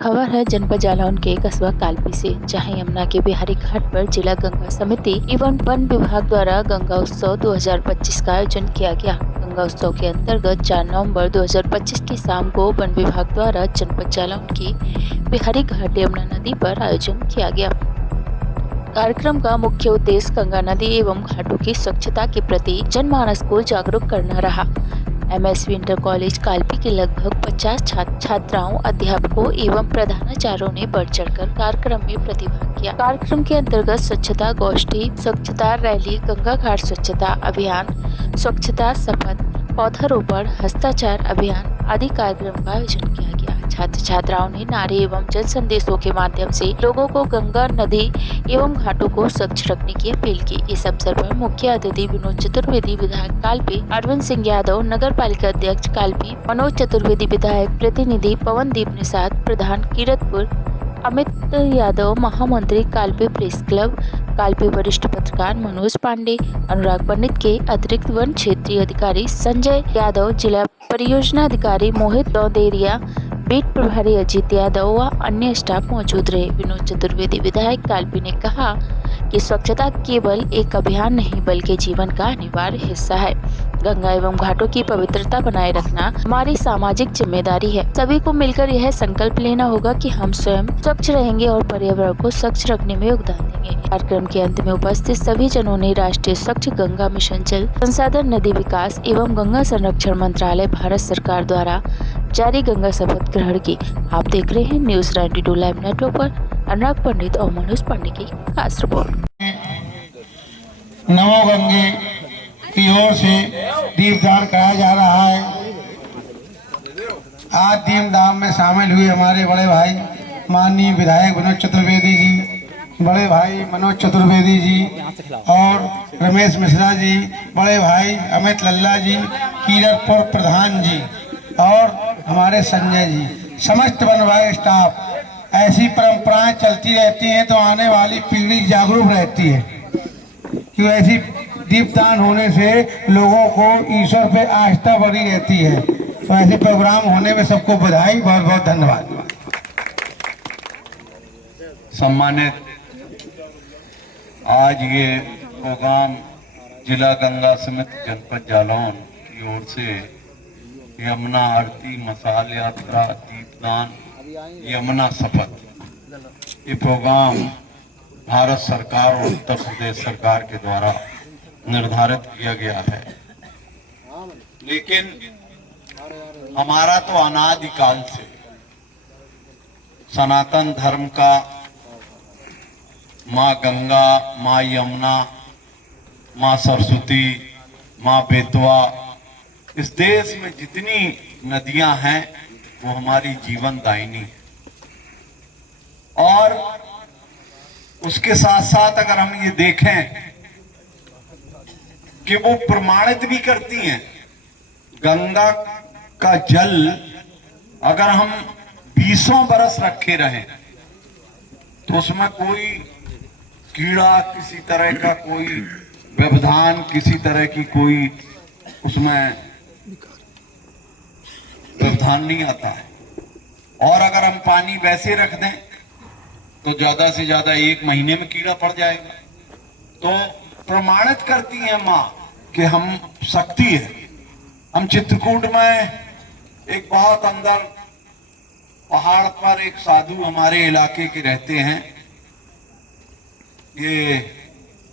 खबर है जनपद जालौन के कस्बा कालपी से, जहां यमुना के बिहारी घाट पर जिला गंगा समिति एवं वन विभाग द्वारा गंगा उत्सव 2025 का आयोजन किया गया। गंगा उत्सव के अंतर्गत 4 नवंबर 2025 की शाम को वन विभाग द्वारा जनपद जालौन की बिहारी घाट यमुना नदी पर आयोजन किया गया। कार्यक्रम का मुख्य उद्देश्य गंगा नदी एवं घाटों की स्वच्छता के प्रति जनमानस को जागरूक करना रहा। एमएसवी इंटर कॉलेज कालपी के लगभग 50 छात्राओं, अध्यापकों एवं प्रधानाचार्यों ने बढ़ चढ़कर कार्यक्रम में प्रतिभाग किया। कार्यक्रम के अंतर्गत स्वच्छता गोष्ठी, स्वच्छता रैली, गंगा घाट स्वच्छता अभियान, स्वच्छता शपथ, पौधारोपण, हस्ताक्षर अभियान आदि कार्यक्रम का आयोजन किया गया। छात्र छात्राओं ने नारे एवं जन संदेशों के माध्यम से लोगों को गंगा नदी एवं घाटों को स्वच्छ रखने की अपील की। इस अवसर पर मुख्य अतिथि विनोद चतुर्वेदी विधायक कालपी, अरविंद सिंह यादव नगर पालिका अध्यक्ष कालपी, मनोज चतुर्वेदी विधायक प्रतिनिधि पवनदीप निषाद प्रधान कीरतपुर, अमित यादव महामंत्री कालपी प्रेस क्लब, कालपी वरिष्ठ पत्रकार मनोज पांडे, अनुराग पंडित के अतिरिक्त वन क्षेत्रीय अधिकारी संजय यादव, जिला परियोजना अधिकारी मोहित दौदेरिया, बीट प्रभारी अजीत यादव व अन्य स्टाफ मौजूद रहे। विनोद चतुर्वेदी विधायक कालपी ने कहा कि स्वच्छता केवल एक अभियान नहीं बल्कि जीवन का अनिवार्य हिस्सा है। गंगा एवं घाटों की पवित्रता बनाए रखना हमारी सामाजिक जिम्मेदारी है। सभी को मिलकर यह संकल्प लेना होगा कि हम स्वयं स्वच्छ रहेंगे और पर्यावरण को स्वच्छ रखने में योगदान देंगे। कार्यक्रम के अंत में उपस्थित सभी जनों ने राष्ट्रीय स्वच्छ गंगा मिशन जल संसाधन नदी विकास एवं गंगा संरक्षण मंत्रालय भारत सरकार द्वारा जारी गंगा शपथ ग्रहण की। आप देख रहे हैं न्यूज 92 लाइव नेटवर्क पर अनुराग पंडित और मनोज पांडे की खास रिपोर्ट। नमो गंगे की ओर से दीपदान कराया जा रहा है। आज दीपदान में शामिल हुए हमारे बड़े भाई माननीय विधायक विनोद चतुर्वेदी जी, बड़े भाई मनोज चतुर्वेदी जी और रमेश मिश्रा जी, बड़े भाई अमित लल्ला जी, कीरतपुर प्रधान जी और हमारे संजय जी, समस्त वन विभाग स्टाफ। ऐसी परंपराएं चलती रहती हैं तो आने वाली पीढ़ी जागरूक रहती है, क्यों ऐसी दीपदान होने से लोगों को ईश्वर पे आस्था बढ़ी रहती है। तो ऐसे प्रोग्राम होने में सबको बधाई, बहुत बहुत धन्यवाद। सम्मानित, आज ये प्रोग्राम जिला गंगा समिति जनपद जालौन की ओर से यमुना आरती, मसाल यात्रा, दीपदान, यमुना शपथ, ये प्रोग्राम भारत सरकार और उत्तर प्रदेश सरकार के द्वारा निर्धारित किया गया है। लेकिन हमारा तो अनादिकाल से सनातन धर्म का माँ गंगा, माँ यमुना, माँ सरस्वती, माँ बेतवा, इस देश में जितनी नदियां हैं वो हमारी जीवन दायिनी है। और उसके साथ साथ अगर हम ये देखें कि वो प्रमाणित भी करती हैं, गंगा का जल अगर हम 20 बरस रखे रहें तो उसमें कोई कीड़ा, किसी तरह का कोई व्यवधान, किसी तरह की कोई उसमें व्यवधान नहीं आता है। और अगर हम पानी वैसे रख दें तो ज्यादा से ज्यादा 1 महीने में कीड़ा पड़ जाएगा। तो प्रमाणित करती है माँ कि हम शक्ति है। हम चित्रकूट में एक बहुत अंदर पहाड़ पर एक साधु हमारे इलाके के रहते हैं, ये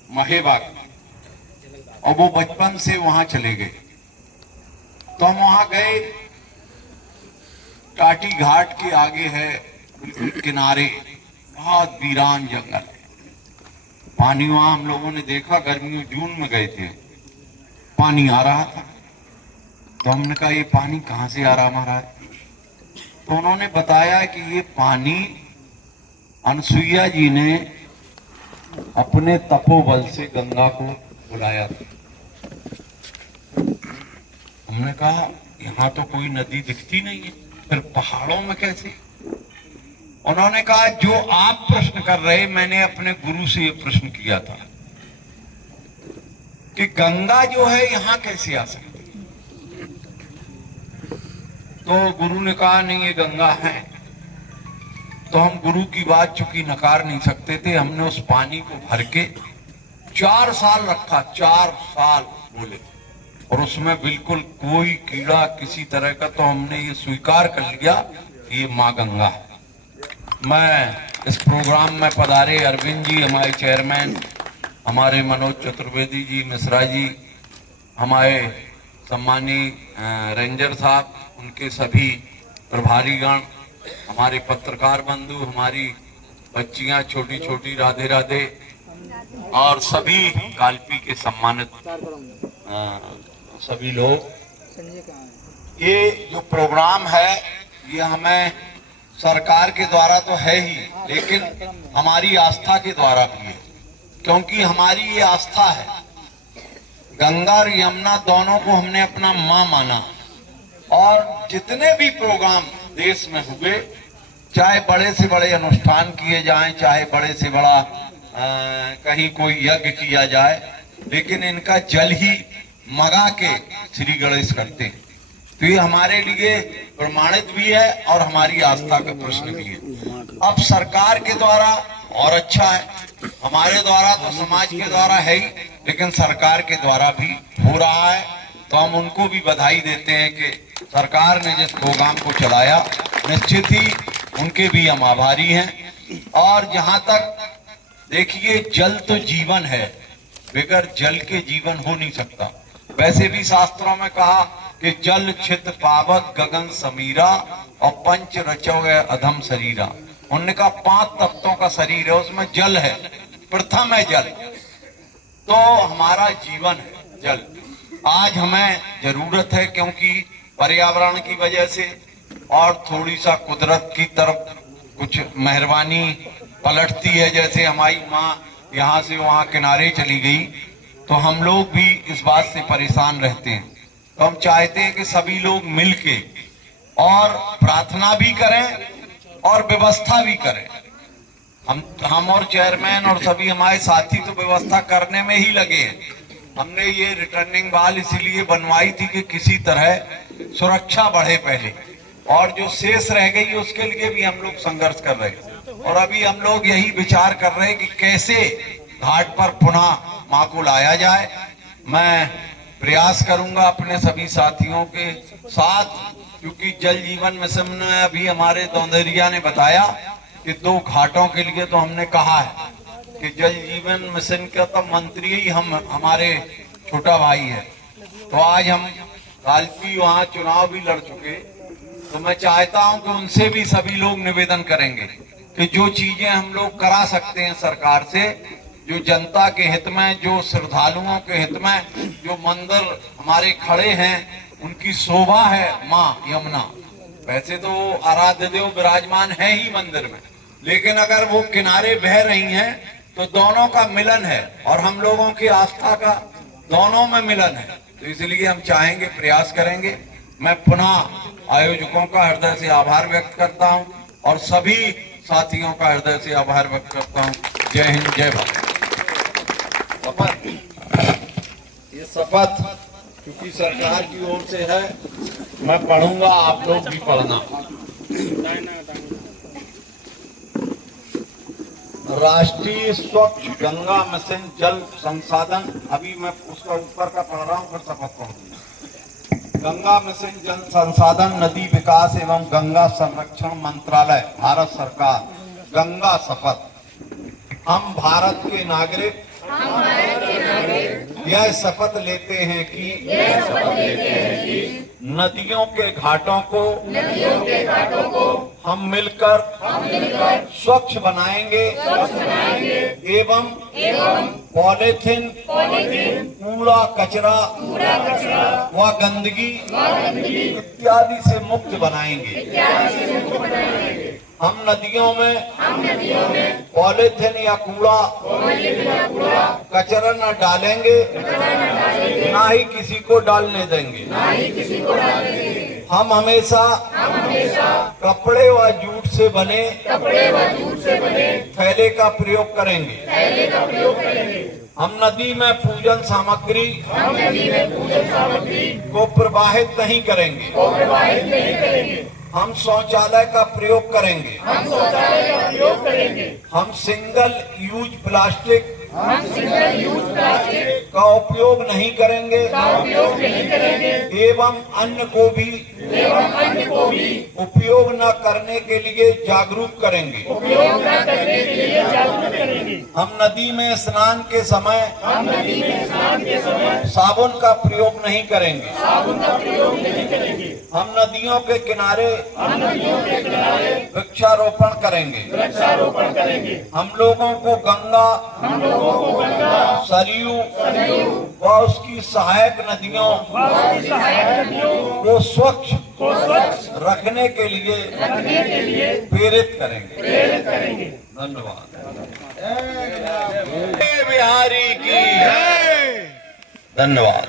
महेबाग, और वो बचपन से वहां चले गए। तो हम वहां गए, टाटी घाट के आगे है, बिल्कुल किनारे, बहुत वीरान जंगल है। पानी वहां हम लोगों ने देखा, गर्मियों जून में गए थे, पानी आ रहा था। तो हमने कहा ये पानी कहां से आ रहा महाराज? तो उन्होंने बताया कि ये पानी अनसुईया जी ने अपने तपोबल से गंगा को बुलाया था। हमने कहा यहाँ तो कोई नदी दिखती नहीं है, फिर पहाड़ों में कैसे? उन्होंने कहा जो आप प्रश्न कर रहे, मैंने अपने गुरु से ये प्रश्न किया था कि गंगा जो है यहाँ कैसे आ सकती? तो गुरु ने कहा नहीं, ये गंगा है। तो हम गुरु की बात चूंकि नकार नहीं सकते थे, हमने उस पानी को भर के 4 साल रखा, 4 साल बोले, और उसमें बिल्कुल कोई कीड़ा किसी तरह का, तो हमने ये स्वीकार कर लिया कि ये माँ गंगा है। मैं इस प्रोग्राम में पधारे अरविंद जी हमारे चेयरमैन, हमारे मनोज चतुर्वेदी जी मिश्रा जी, हमारे सम्मानीय रेंजर साहब, उनके सभी प्रभारीगण, हमारे पत्रकार बंधु, हमारी बच्चियां छोटी छोटी राधे राधे, और सभी कालपी के सम्मानित सभी लोग। ये जो प्रोग्राम है ये हमें सरकार के द्वारा तो है ही, लेकिन हमारी आस्था के द्वारा भी है, क्योंकि हमारी ये आस्था है। गंगा और यमुना दोनों को हमने अपना माँ माना, और जितने भी प्रोग्राम देश में हुए, चाहे बड़े से बड़े अनुष्ठान किए जाएं, चाहे बड़े से बड़ा कहीं कोई यज्ञ किया जाए, लेकिन इनका जल ही मंगा के श्री गणेश करते हैं। तो ये हमारे लिए प्रमाणित भी है और हमारी आस्था का प्रश्न भी है। अब सरकार के द्वारा और अच्छा है, हमारे द्वारा तो समाज के द्वारा है ही, लेकिन सरकार के द्वारा भी हो रहा है, तो हम उनको भी बधाई देते हैं कि सरकार ने जिस प्रोग्राम को चलाया, निश्चित ही उनके भी हम आभारी हैं। और जहां तक देखिए, जल तो जीवन है, बगैर जल के जीवन हो नहीं सकता। वैसे भी शास्त्रों में कहा कि जल छित पावक गगन समीरा और पंच रचो अधम शरीरा। उन्होंने कहा 5 तत्वों का शरीर है, उसमें जल है, प्रथम है जल, तो हमारा जीवन है जल। आज हमें जरूरत है, क्योंकि पर्यावरण की वजह से और थोड़ी सा कुदरत की तरफ कुछ मेहरबानी पलटती है, जैसे हमारी माँ यहाँ से वहाँ किनारे चली गई, तो हम लोग भी इस बात से परेशान रहते हैं। तो हम चाहते हैं कि सभी लोग मिलके और प्रार्थना भी करें और व्यवस्था भी करें। हम और चेयरमैन और सभी हमारे साथी तो व्यवस्था करने में ही लगे हैं। हमने ये रिटर्निंग वॉल इसीलिए बनवाई थी कि किसी तरह सुरक्षा बढ़े पहले, और जो शेष रह गई उसके लिए भी हम लोग संघर्ष कर रहे हैं। और अभी हम लोग यही विचार कर रहे हैं कि कैसे घाट पर पुनः मां को लाया जाए। मैं प्रयास करूंगा अपने सभी साथियों के साथ, क्योंकि जल जीवन मिशन में अभी हमारे दौंधरिया ने बताया कि 2 घाटों के लिए तो हमने कहा है कि जल जीवन मिशन का तो मंत्री ही हमारे छोटा भाई है। तो आज हम कालपी वहाँ चुनाव भी लड़ चुके, तो मैं चाहता हूं कि उनसे भी सभी लोग निवेदन करेंगे कि जो चीजें हम लोग करा सकते हैं सरकार से, जो जनता के हित में, जो श्रद्धालुओं के हित में, जो मंदिर हमारे खड़े हैं, उनकी शोभा है माँ यमुना। वैसे तो आराध्य देव विराजमान है ही मंदिर में, लेकिन अगर वो किनारे बह रही हैं तो दोनों का मिलन है, और हम लोगों की आस्था का दोनों में मिलन है। तो इसलिए हम चाहेंगे, प्रयास करेंगे। मैं पुनः आयोजकों का हृदय से आभार व्यक्त करता हूं और सभी साथियों का हृदय से आभार व्यक्त करता हूं। जय हिंद, जय भारत। शपथ, ये शपथ क्योंकि सरकार की ओर से है, मैं पढ़ूंगा, आप लोग भी पढ़ना। राष्ट्रीय स्वच्छ गंगा मिशन जल संसाधन, अभी मैं उसका ऊपर का पढ़ रहा हूँ, फिर शपथ पढ़ूंगा। गंगा मिशन जल संसाधन नदी विकास एवं गंगा संरक्षण मंत्रालय, भारत सरकार। गंगा शपथ। हम भारत के नागरिक यह शपथ लेते हैं कि नदियों के घाटों को हम मिलकर स्वच्छ बनाएंगे एवं पॉलीथीन, कूड़ा कचरा व गंदगी इत्यादि से मुक्त बनाएंगे। हम नदियों में पॉलीथीन या कूड़ा कचरा न डालेंगे, ना ही किसी को डालने देंगे। हम हमेशा कपड़े व जूट से बने थैले का प्रयोग करेंगे। हम नदी में पूजन सामग्री को प्रवाहित नहीं करेंगे। हम शौचालय का प्रयोग करेंगे। हम सिंगल यूज प्लास्टिक का उपयोग नहीं करेंगे एवं अन्य को भी उपयोग न करने के लिए जागरूक करेंगे। हम नदी में स्नान के समय साबुन का प्रयोग नहीं करेंगे। हम नदियों के किनारे वृक्षारोपण करेंगे। हम लोगों को गंगा, सरयू व उसकी सहायक नदियों को स्वच्छ रखने के लिए प्रेरित करेंगे। धन्यवाद। बिहारी की धन्यवाद।